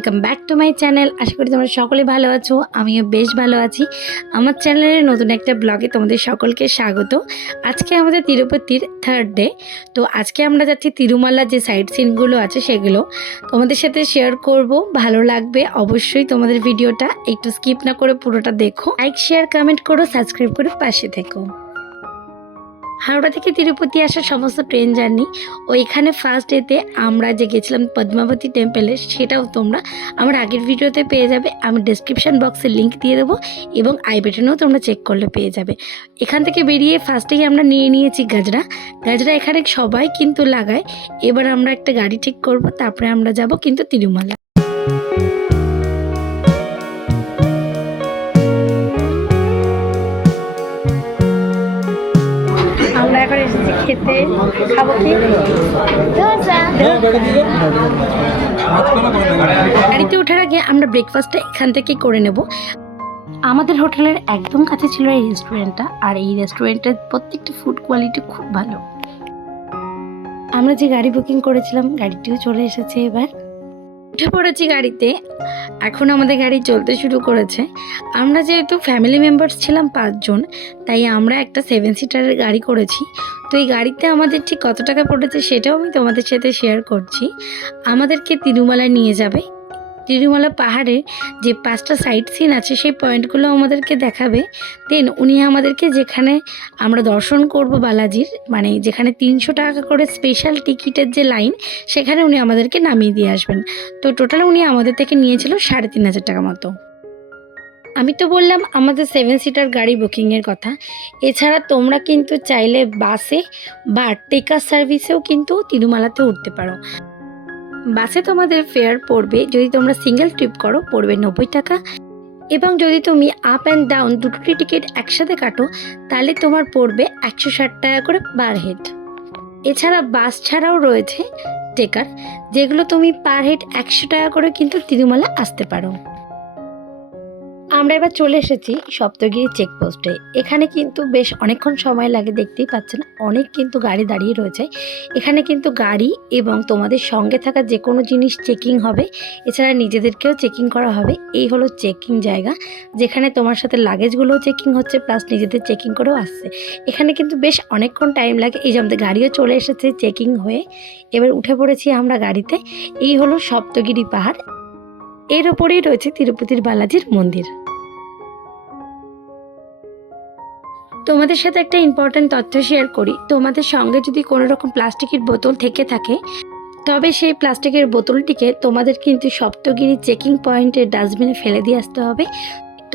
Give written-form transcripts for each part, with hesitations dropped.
Welcome back to my channel. আশা করি তোমরা সকলে ভালো আছো, আমিও বেশ ভালো আছি। আমার চ্যানেলের নতুন একটা ব্লগে তোমাদের সকলকে স্বাগত। আজকে আমাদের তিরুপতির থার্ড ডে। তো আজকে আমরা যাচ্ছি তিরুমালার যে সাইট সিনগুলো আছে সেগুলো তোমাদের সাথে শেয়ার করব। ভালো লাগবে অবশ্যই তোমাদের ভিডিওটা, একটু স্কিপ না করে পুরোটা দেখো। লাইক শেয়ার কমেন্ট করো, সাবস্ক্রাইব করে পাশে থেকো। হাওড়া থেকে তিরুপতি আসার সমস্ত ট্রেন জার্নি ওইখানে ফার্স্ট ডেতে আমরা যে গেছিলাম পদ্মাবতী টেম্পলে, সেটাও তোমরা আমার আগের ভিডিওতে পেয়ে যাবে। আমি ডেসক্রিপশান বক্সে লিঙ্ক দিয়ে দেবো এবং আই বাটনেও তোমরা চেক করলে পেয়ে যাবে। এখান থেকে বেরিয়ে ফার্স্টেই আমরা নিয়েছি গাজরা। এখানে সবাই কিন্তু লাগায়। এবার আমরা একটা গাড়ি ঠিক করব, তারপরে আমরা যাব কিন্তু তিরুমালা। আমরা এখন এসেছি খেতে, খাবো কি গাড়িতে ওঠার আগে আমরা ব্রেকফাস্টটা এখান থেকে করে নেব। আমাদের হোটেলের একদম কাছে ছিল এই রেস্টুরেন্টটা, আর এই রেস্টুরেন্টের প্রত্যেকটা ফুড কোয়ালিটি খুব ভালো। আমরা যে গাড়ি বুকিং করেছিলাম গাড়িটিও চলে এসেছে। এবার উঠে পড়েছি গাড়িতে। এখন আমাদের গাড়ি চলতে শুরু করেছে। আমরা যেহেতু ফ্যামিলি মেম্বার্স ছিলাম 5 জন, তাই আমরা একটা 7 সিটারের গাড়ি করেছি। তো এই গাড়িতে আমাদের ঠিক কত টাকা পড়েছে সেটাও আমি তোমাদের সাথে শেয়ার করছি। আমাদেরকে তিরুমালায় নিয়ে যাবে। তিরুমালা পাহাড়ের যে 5টা সাইট সিন আছে সেই পয়েন্টগুলো আমাদেরকে দেখাবে। দেন উনি আমাদেরকে যেখানে আমরা দর্শন করব বালাজির, মানে যেখানে 300 টাকা করে স্পেশাল টিকিটের যে লাইন, সেখানে উনি আমাদেরকে নামিয়ে দিয়ে আসবেন। তো টোটাল উনি আমাদের থেকে নিয়েছিল 3,500 টাকা মতো। আমি তো বললাম আমাদের 7 সিটার গাড়ি বুকিংয়ের কথা। এছাড়া তোমরা কিন্তু চাইলে বাসে বা টেকার সার্ভিসেও কিন্তু তিরুমালাতে উঠতে পারো। বাসে তোমাদের ফেয়ার পড়বে, যদি তোমরা সিঙ্গেল ট্রিপ করো পড়বে 90 টাকা, এবং যদি তুমি আপ অ্যান্ড ডাউন দুটোটি টিকিট একসাথে কাটো তাহলে তোমার পড়বে 160 টাকা করে পার হেড। এছাড়া বাস ছাড়াও রয়েছে টেকার, যেগুলো তুমি পার হেড 100 টাকা করে কিন্তু তিরুমালা আসতে পারো। আমরা এবার চলে এসেছি সপ্তগিরি চেকপোস্টে। এখানে কিন্তু বেশ অনেকক্ষণ সময় লাগে, দেখতেই পাচ্ছেন অনেক কিন্তু গাড়ি দাঁড়িয়ে রয়েছে। এখানে কিন্তু গাড়ি এবং তোমাদের সঙ্গে থাকা যে কোনো জিনিস চেকিং হবে, এছাড়া নিজেদেরকেও চেকিং করা হবে। এই হলো চেকিং জায়গা, যেখানে তোমার সাথে লাগেজগুলোও চেকিং হচ্ছে প্লাস নিজেদের চেকিং করেও আসছে। এখানে কিন্তু বেশ অনেকক্ষণ টাইম লাগে। এই যে আমাদের গাড়িও চলে এসেছে চেকিং হয়ে। এবার উঠে পড়েছি আমরা গাড়িতে। এই হলো সপ্তগিরি পাহাড়, এর ওপরেই রয়েছে তিরুপতির বালাজির মন্দির। তোমাদের সাথে একটা ইম্পর্ট্যান্ট তথ্য শেয়ার করি। তোমাদের সঙ্গে যদি কোনো রকম প্লাস্টিকের বোতল থেকে থাকে, তবে সেই প্লাস্টিকের বোতলটিকে তোমাদের কিন্তু সপ্তগিরি চেকিং পয়েন্টের ডাস্টবিনে ফেলে দিয়ে আসতে হবে।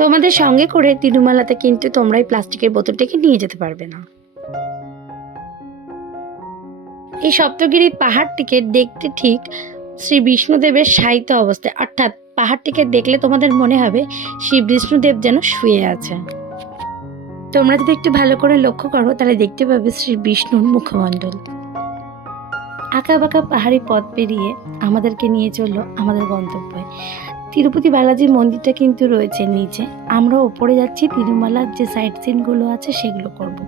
তোমাদের সঙ্গে করে তিরুমালাতে কিন্তু তোমরা এই প্লাস্টিকের বোতলটিকে নিয়ে যেতে পারবে না। এই সপ্তগিরি পাহাড়টিকে দেখতে ঠিক শ্রী বিষ্ণুদেবের শায়িত অবস্থায়, অর্থাৎ পাহাড়টিকে দেখলে তোমাদের মনে হবে শ্রী বিষ্ণুদেব যেন শুয়ে আছে। তোমরা যদি একটু ভালো করে লক্ষ্য করো তাহলে দেখতে পাবে শ্রী বিষ্ণুর মুখমণ্ডল। আঁকা বাঁকা পাহাড়ি পথ পেরিয়ে আমাদেরকে নিয়ে চললো আমাদের গন্তব্যে। তিরুপতি বালাজির মন্দিরটা কিন্তু রয়েছে নিচে, আমরা ওপরে যাচ্ছি তিরুমালার যে সাইট সিনগুলো আছে সেগুলো করব।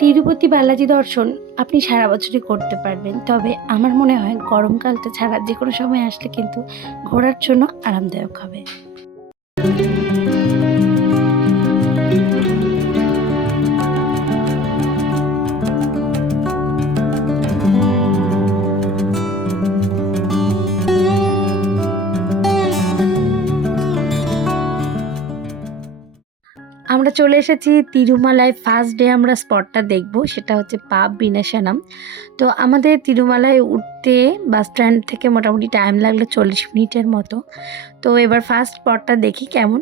তিরুপতি বালাজি দর্শন আপনি সারা বছরই করতে পারবেন, তবে আমার মনে হয় গরমকালটা ছাড়া যে কোনো সময় আসলে কিন্তু ঘোরার জন্য আরামদায়ক হবে। আমরা চলে এসেছি তিরুমালায়। ফার্স্ট ডে আমরা স্পটটা দেখব, সেটা হচ্ছে পাপ বিনাশানাম। তো আমাদের তিরুমালায় উঠতে বাস স্ট্যান্ড থেকে মোটামুটি টাইম লাগলো 40 মিনিটের মতো। তো এবার ফার্স্ট স্পটটা দেখি কেমন।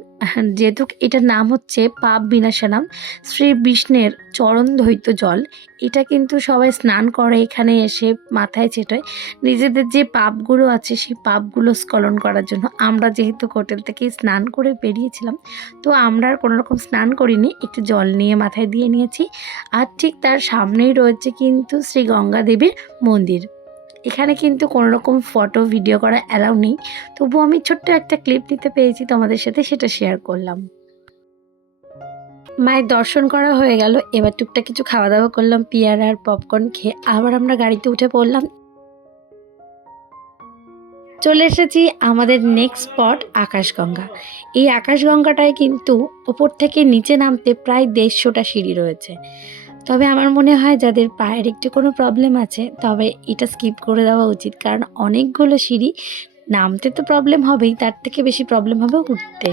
যেহেতু এটার নাম হচ্ছে পাপ বিনাশানাম, শ্রী বিষ্ণের চরণ ধৈত জল। এটা কিন্তু সবাই স্নান করে এখানে এসে, মাথায় ছেটায় নিজেদের যে পাপগুলো আছে সেই পাপগুলো স্খলন করার জন্য। আমরা যেহেতু হোটেল থেকে স্নান করে বেরিয়েছিলাম, তো আমরা আর কোনো রকম স্নান করিনি, একটু জল নিয়ে মাথায় দিয়ে নিয়েছি। আর ঠিক তার সামনেই রয়েছে কিন্তু শ্রী গঙ্গা দেবীর মন্দির। এখানে কিন্তু কোনো রকম ফটো ভিডিও করা অ্যালাউ নেই, তবুও আমি ছোট্ট একটা ক্লিপ নিতে পেরেছি তোমাদের সাথে, সেটা শেয়ার করলাম। মায়ের দর্শন করা হয়ে গেল। এবার টুকটাক কিছু খাওয়া দাওয়া করলাম, পিয়ার আর পপকর্ন খেয়ে আবার আমরা গাড়িতে উঠে পড়লাম। চলে এসেছি আমাদের নেক্সট স্পট আকাশগঙ্গা। এই আকাশগঙ্গাটায় কিন্তু ওপর থেকে নিচে নামতে প্রায় 150টা সিঁড়ি রয়েছে। তবে আমার মনে হয় যাদের পায়ের একটু কোনো প্রবলেম আছে তবে এটা স্কিপ করে দেওয়া উচিত, কারণ অনেকগুলো সিঁড়ি, নামতে তো প্রবলেম হবেই, তার থেকে বেশি প্রবলেম হবে উঠতে।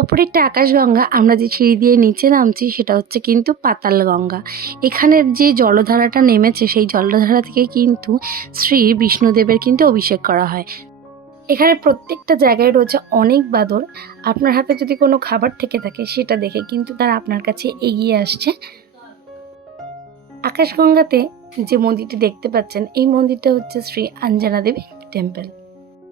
ওপরেরটা আকাশগঙ্গা, আমরা যে সিঁড়ি দিয়ে নিচে নামছি সেটা হচ্ছে কিন্তু পাতালগঙ্গা। এখানের যে জলধারাটা নেমেছে সেই জলধারা থেকে কিন্তু শ্রী বিষ্ণুদেবের কিন্তু অভিষেক করা হয়। এখানে প্রত্যেকটা জায়গায় রয়েছে অনেক বাঁদর। আপনার হাতে যদি কোনো খাবার থেকে থাকে সেটা দেখে কিন্তু তারা আপনার কাছে এগিয়ে আসছে। আকাশগঙ্গাতে যে মন্দিরটি দেখতে পাচ্ছেন এই মন্দিরটা হচ্ছে শ্রী অঞ্জনা দেবী টেম্পল।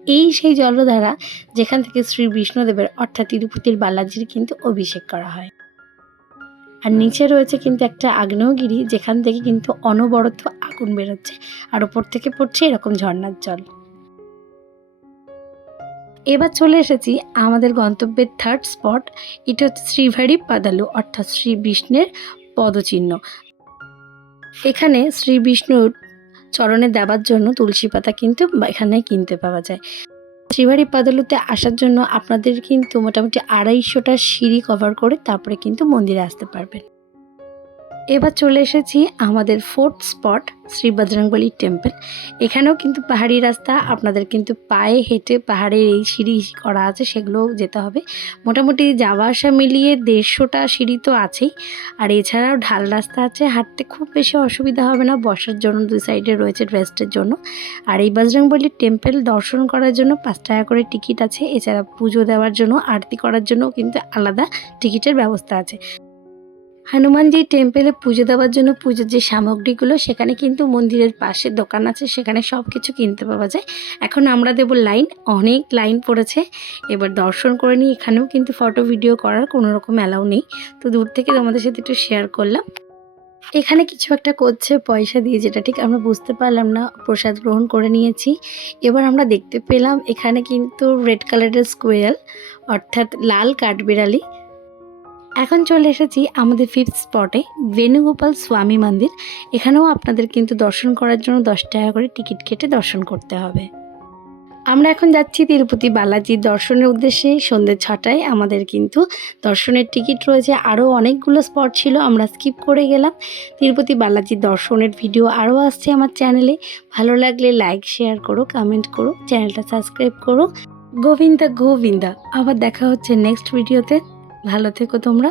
এই সেই জলধারা যেখান থেকে শ্রী বিষ্ণুদেবের অর্থাৎ তিরুপতির বালাজির কিন্তু অভিষেক করা হয়। আর নিচে রয়েছে কিন্তু একটা আগ্নেয়গিরি, যেখান থেকে কিন্তু অনবরত আগুন বেরোচ্ছে আর ওপর থেকে পড়ছে এরকম ঝর্ণার জল। এবার চলে এসেছি আমাদের গন্তব্যের থার্ড স্পট। এটা হচ্ছে শ্রীভারি পাদালু অর্থাৎ শ্রী বিষ্ণুর পদচিহ্ন। এখানে শ্রী বিষ্ণুর চরণে দেওয়ার জন্য তুলসী পাতা কিন্তু এখানে কিনতে পাওয়া যায়। শ্রীভারি পাদালুতে আসার জন্য আপনাদের কিন্তু মোটামুটি 250টা সিঁড়ি কভার করে তারপরে কিন্তু মন্দিরে আসতে পারবেন। এবার চলে এসেছি আমাদের fourth spot Shri Bajrangbali temple. এখানেও কিন্তু পাহাড়ি রাস্তা, আপনাদের কিন্তু পায়ে হেঁটে পাহাড়ের এই সিঁড়ি করা আছে সেগুলোও যেতে হবে। মোটামুটি যাওয়া আসা মিলিয়ে 150টা সিঁড়ি তো আছেই, আর এছাড়াও ঢাল রাস্তা আছে, হাঁটতে খুব বেশি অসুবিধা হবে না। বসার জন্য দুই সাইডে রয়েছে রেস্টের জন্য। আর এই বজরংবলী টেম্পল দর্শন করার জন্য 5 টাকা করে টিকিট আছে। এছাড়া পুজো দেওয়ার জন্য, আরতি করার জন্য কিন্তু আলাদা টিকিটের ব্যবস্থা আছে। হনুমানজি টেম্পলে পুজো দেওয়ার জন্য পুজোর যে সামগ্রীগুলো সেখানে কিন্তু মন্দিরের পাশে দোকান আছে, সেখানে সব কিছু কিনতে পাওয়া যায়। এখন আমরা দেব লাইন, অনেক লাইন পড়েছে। এবার দর্শন করে নিই। এখানেও কিন্তু ফটো ভিডিও করার কোনো রকম অ্যালাউ নেই, তো দূর থেকে তোমাদের সাথে একটু শেয়ার করলাম। এখানে কিছু একটা করছে পয়সা দিয়ে, যেটা ঠিক আমরা বুঝতে পারলাম না। প্রসাদ গ্রহণ করে নিয়েছি। এবার আমরা দেখতে পেলাম এখানে কিন্তু রেড কালারের স্কোয়াল অর্থাৎ লাল কাঠবিড়ালি। এখন চলে এসেছি আমাদের ফিফথ স্পটে বেণুগোপাল স্বামী মন্দির। এখানেও আপনাদের কিন্তু দর্শন করার জন্য 10 টাকা করে টিকিট কেটে দর্শন করতে হবে। আমরা এখন যাচ্ছি তিরুপতি বালাজির দর্শনের উদ্দেশ্যে। সন্ধ্যে 6টায় আমাদের কিন্তু দর্শনের টিকিট রয়েছে। আরও অনেকগুলো স্পট ছিল, আমরা স্কিপ করে গেলাম। তিরুপতি বালাজির দর্শনের ভিডিও আরও আসছে আমার চ্যানেলে। ভালো লাগলে লাইক, শেয়ার করো, কমেন্ট করো, চ্যানেলটা সাবস্ক্রাইব করো। গোবিন্দা গোবিন্দা। আবার দেখা হচ্ছে নেক্সট ভিডিওতে। ভালো থেকো তোমরা।